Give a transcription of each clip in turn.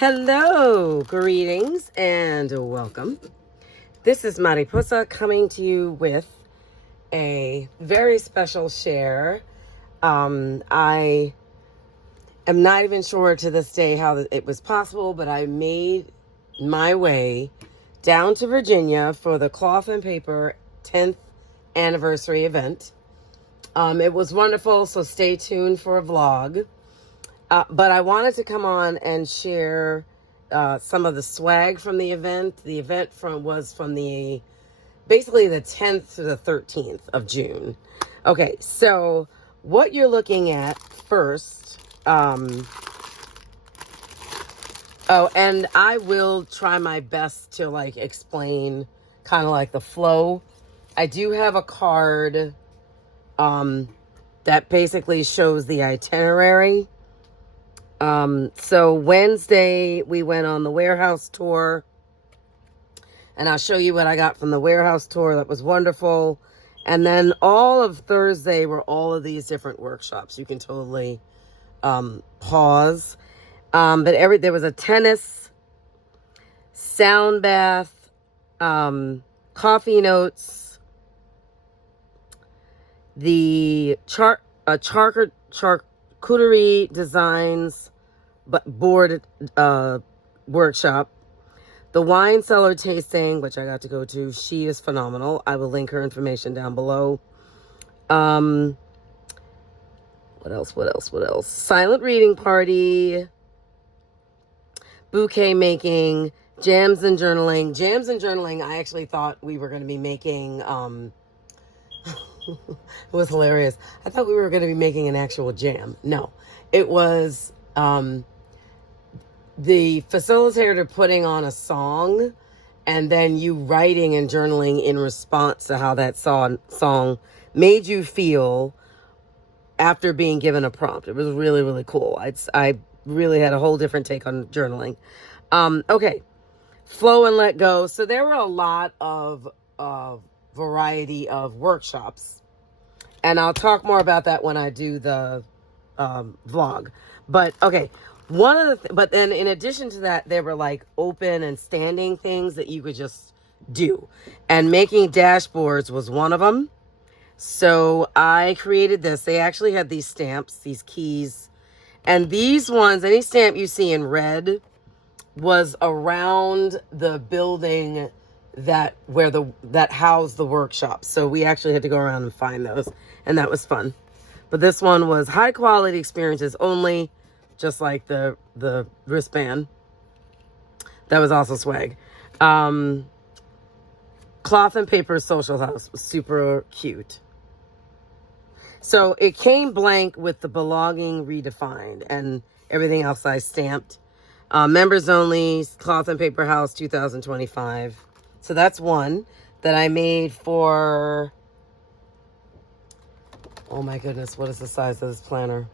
Hello, greetings, and welcome. This is Mariposa coming to you with a very special share. I am not even sure to this day how it was possible, but I made my way down to Virginia for the Cloth and Paper 10th anniversary event. It was wonderful, so stay tuned for a vlog. But I wanted to come on and share some of the swag from the event. The event was from basically the 10th to the 13th of June. Okay, so what you're looking at first, and I will try my best to explain kind of like the flow. I do have a card that basically shows the itinerary. So Wednesday we went on the warehouse tour, and I'll show you what I got from the warehouse tour. That was wonderful. And then all of Thursday were all of these different workshops. You can totally, pause. But there was a tennis, sound bath, coffee notes, the charcuterie designs board workshop, the wine cellar tasting, which I got to go to. She is phenomenal. I will link her information down below. What else? Silent reading party, bouquet making, jams and journaling. I actually thought we were going to be making, it was hilarious. I thought we were going to be making an actual jam. No, it was the facilitator putting on a song and then you writing and journaling in response to how that song made you feel after being given a prompt. It was really, really cool. I really had a whole different take on journaling. Okay, flow and let go. So there were a lot of variety of workshops, and I'll talk more about that when I do the vlog. But okay, but then in addition to that, there were like open and standing things that you could just do, and making dashboards was one of them. So I created this. They actually had these stamps, these keys, and these ones, any stamp you see in red was around the building that housed the workshop. So we actually had to go around and find those, and that was fun. But this one was high quality experiences only, just like the wristband. That was also swag. Cloth and Paper Social House was super cute. So it came blank with the belonging redefined and everything else I stamped. Members only, Cloth and Paper House 2025. So that's one that I made for, oh my goodness, what is the size of this planner?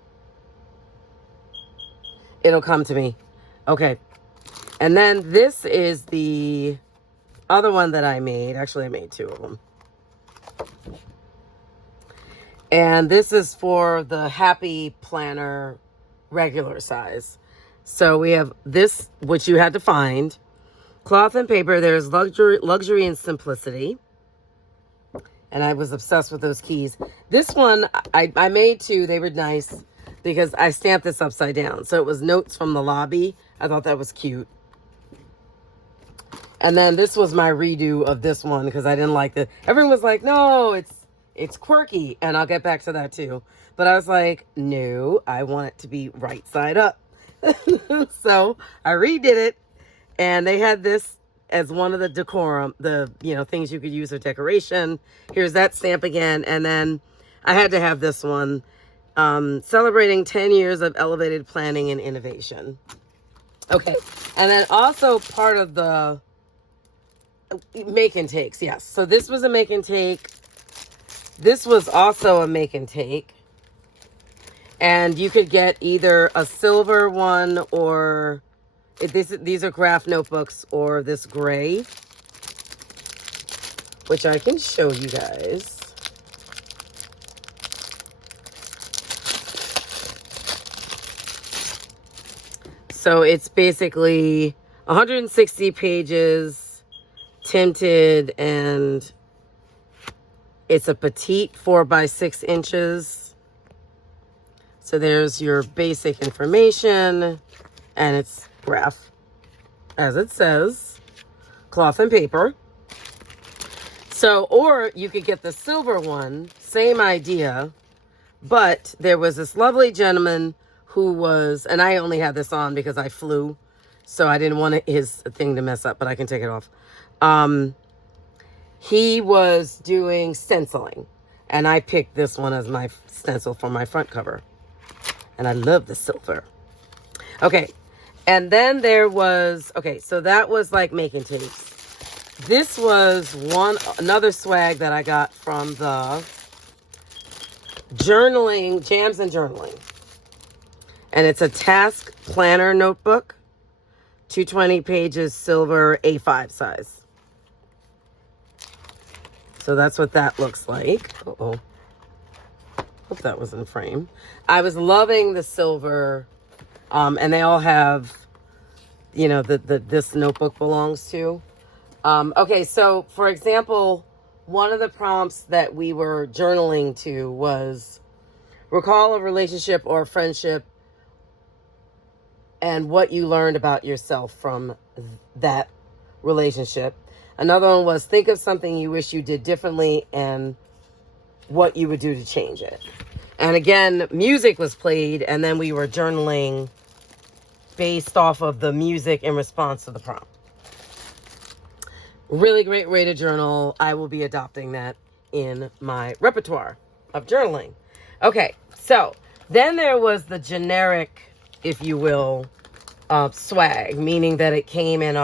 It'll come to me. Okay. And then this is the other one that I made. Actually, I made two of them. And this is for the Happy Planner regular size. So we have this, which you had to find. Cloth and paper, there's luxury and simplicity. And I was obsessed with those keys. This one, I made two. They were nice because I stamped this upside down. So it was notes from the lobby. I thought that was cute. And then this was my redo of this one because I didn't like the... Everyone was like, no, it's quirky. And I'll get back to that too. But I was like, no, I want it to be right side up. So I redid it. And they had this as one of the decorum, things you could use for decoration. Here's that stamp again. And then I had to have this one, celebrating 10 years of elevated planning and innovation. Okay. And then also part of the make and takes. Yes. So this was a make and take. This was also a make and take. And you could get either a silver one or... These are graph notebooks, or this gray, which I can show you guys. So it's basically 160 pages, tinted, and it's a petite 4 by 6 inches. So there's your basic information, and it's graph, as it says, cloth and paper. So, or you could get the silver one, same idea, but there was this lovely gentleman who was, and I only had this on because I flew, so I didn't want his thing to mess up, but I can take it off. He was doing stenciling, and I picked this one as my stencil for my front cover. And I love the silver. Okay, and then there was, okay, so that was like making tapes. This was another swag that I got from the journaling, Jams and Journaling. And it's a task planner notebook, 220 pages, silver, A5 size. So that's what that looks like. Uh-oh. Hope that was in frame. I was loving the silver, and they all have, you know, this notebook belongs to. Okay, so for example, one of the prompts that we were journaling to was recall a relationship or a friendship and what you learned about yourself from that relationship. Another one was think of something you wish you did differently and what you would do to change it. And again, music was played, and then we were journaling based off of the music in response to the prompt. Really great way to journal. I will be adopting that in my repertoire of journaling. Okay, so then there was the generic, if you will, swag, meaning that it came in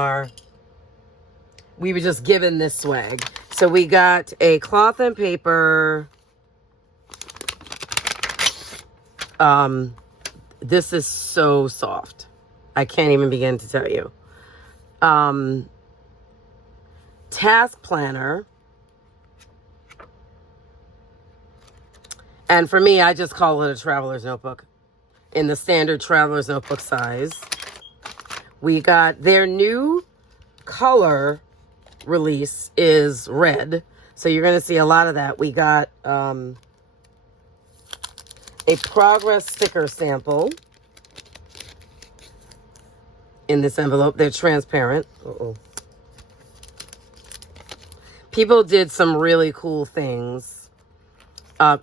we were just given this swag. So we got a cloth and paper. This is so soft. I can't even begin to tell you. Task planner. And for me, I just call it a traveler's notebook in the standard traveler's notebook size. We got their new color release is red. So you're going to see a lot of that. We got a progress sticker sample in this envelope. They're transparent. Uh-oh. People did some really cool things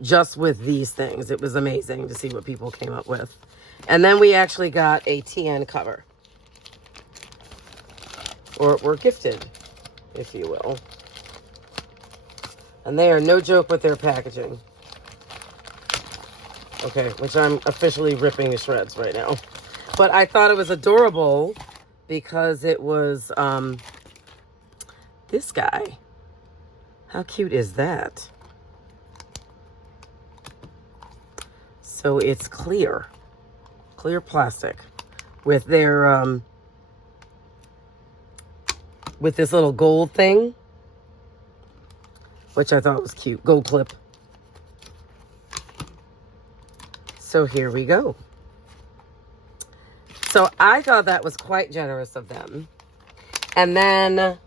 just with these things. It was amazing to see what people came up with. And then we actually got a TN cover. Or were gifted, if you will. And they are no joke with their packaging. Okay, which I'm officially ripping to shreds right now. But I thought it was adorable because it was this guy. How cute is that? So it's clear plastic with their with this little gold thing, which I thought was cute. Gold clip. So here we go. So I thought that was quite generous of them. And then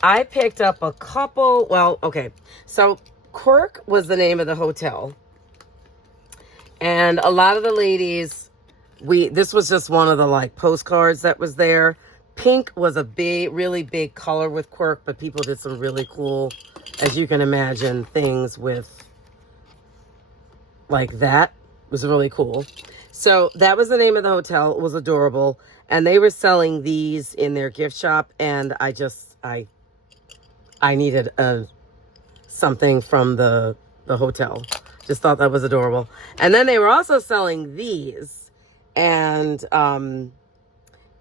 I picked up a couple, well, okay. So Quirk was the name of the hotel. And a lot of the ladies, this was just one of the like postcards that was there. Pink was a really big color with Quirk, but people did some really cool, as you can imagine, things with like that. It was really cool. So that was the name of the hotel. It was adorable. And they were selling these in their gift shop. And I needed something from the hotel. Just thought that was adorable. And then they were also selling these. And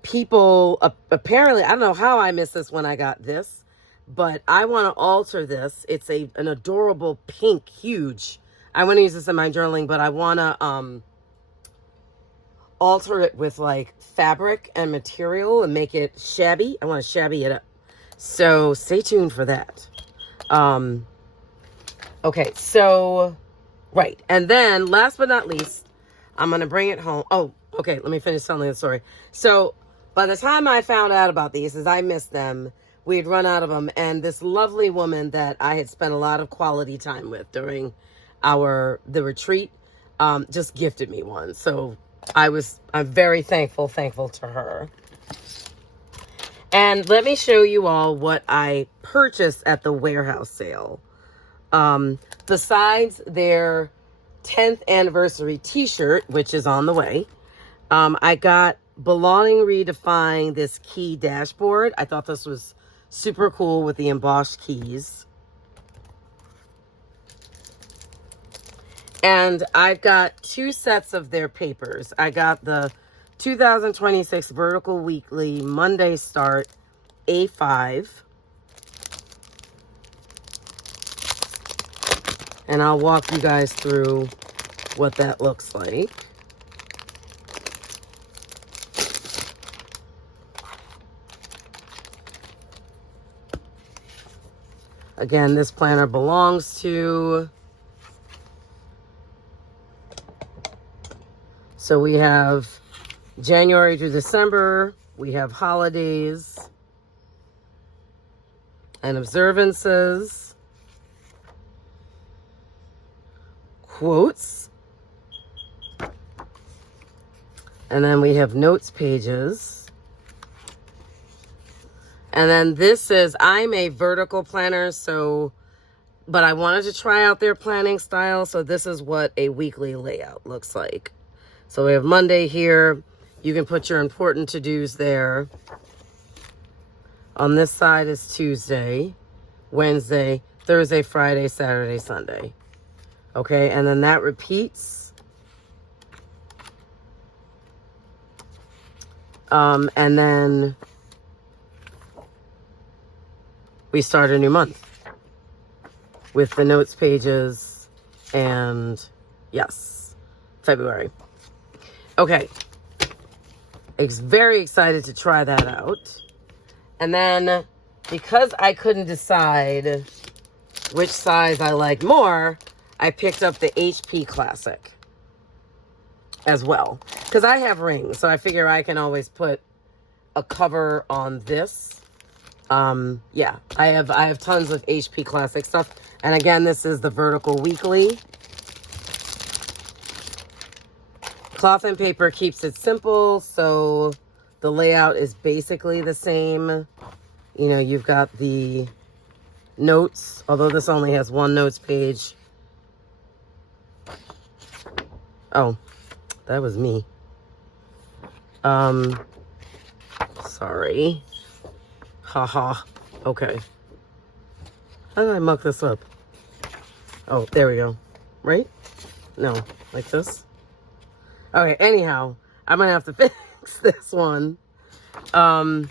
people, apparently, I don't know how I missed this when I got this. But I want to alter this. It's an adorable pink, huge. I want to use this in my journaling, but I want to alter it with like fabric and material and make it shabby. I want to shabby it up. So stay tuned for that. Okay, so, right. And then last but not least, I'm going to bring it home. Oh, okay, let me finish telling the story. So By the time I found out about these, as I missed them, we had run out of them. And this lovely woman that I had spent a lot of quality time with during the retreat just gifted me one. So I'm very thankful to her. And let me show you all what I purchased at the warehouse sale. Besides their 10th anniversary t-shirt, which is on the way, I got Belonging Redefined, this key dashboard. I thought this was super cool with the embossed keys. And I've got 2 sets of their papers. I got the 2026 Vertical Weekly Monday Start A5. And I'll walk you guys through what that looks like. Again, this planner belongs to... So we have January to December. We have holidays and observances. Quotes. And then we have notes pages. And then this is, I'm a vertical planner, but I wanted to try out their planning style. So this is what a weekly layout looks like. So we have Monday here. You can put your important to-dos there. On this side is Tuesday, Wednesday, Thursday, Friday, Saturday, Sunday. Okay, and then that repeats. And then we start a new month with the notes pages and, yes, February. Okay. Very excited to try that out. And then, because I couldn't decide which size I liked more, I picked up the HP Classic as well. Because I have rings, so I figure I can always put a cover on this. Yeah, I have tons of HP Classic stuff. And again, this is the Vertical Weekly. Cloth and paper keeps it simple, so the layout is basically the same. You know, you've got the notes, although this only has 1 notes page. Oh, that was me. Sorry. Haha. Okay. How did I muck this up? Oh, there we go. Right? No, like this. Okay, anyhow, I'm gonna have to fix this one. But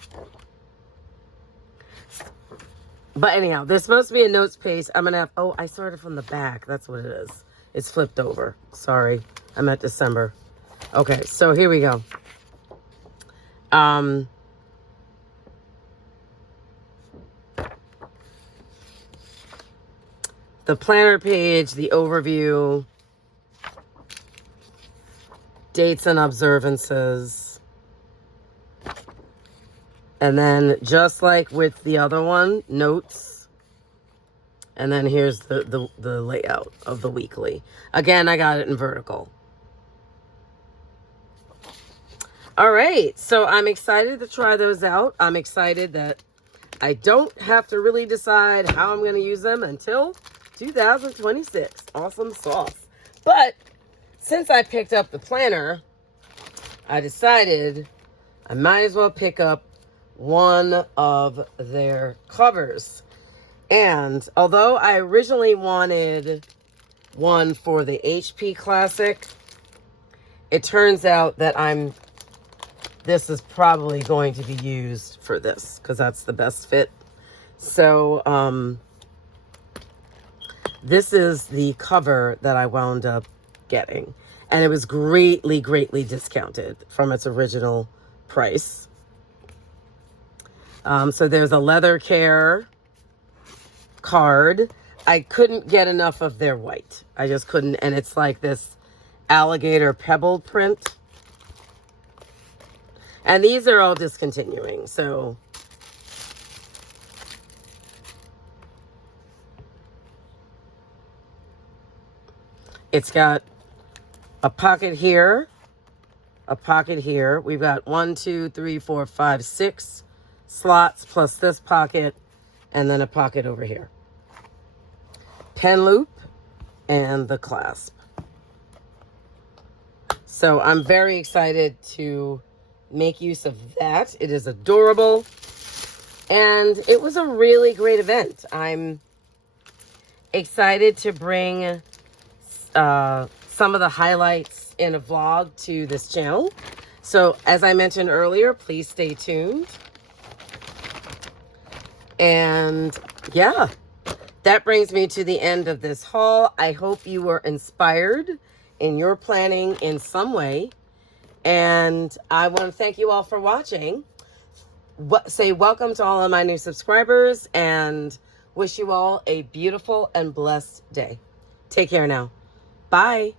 anyhow, there's supposed to be a notes page. I'm gonna have, oh, I started from the back. That's what it is. It's flipped over. Sorry, I'm at December. Okay, so here we go. The planner page, the overview, dates and observances. And then just like with the other one, notes. And then here's the layout of the weekly. Again, I got it in vertical. All right, so I'm excited to try those out. I'm excited that I don't have to really decide how I'm going to use them until 2026. Awesome sauce. But since I picked up the planner, I decided I might as well pick up one of their covers. And although I originally wanted one for the HP Classic, it turns out that this is probably going to be used for this because that's the best fit. So, this is the cover that I wound up getting. And it was greatly, greatly discounted from its original price. So there's a leather care card. I couldn't get enough of their white. I just couldn't. And it's like this alligator pebble print. And these are all discontinuing, so it's got a pocket here, a pocket here. We've got 1, 2, 3, 4, 5, 6 slots plus this pocket, and then a pocket over here. Pen loop and the clasp. So I'm very excited to make use of that. It is adorable. And it was a really great event. I'm excited to bring some of the highlights in a vlog to this channel. So as I mentioned earlier, please stay tuned. And yeah, that brings me to the end of this haul. I hope you were inspired in your planning in some way. And I want to thank you all for watching. Say welcome to all of my new subscribers and wish you all a beautiful and blessed day. Take care now. Bye.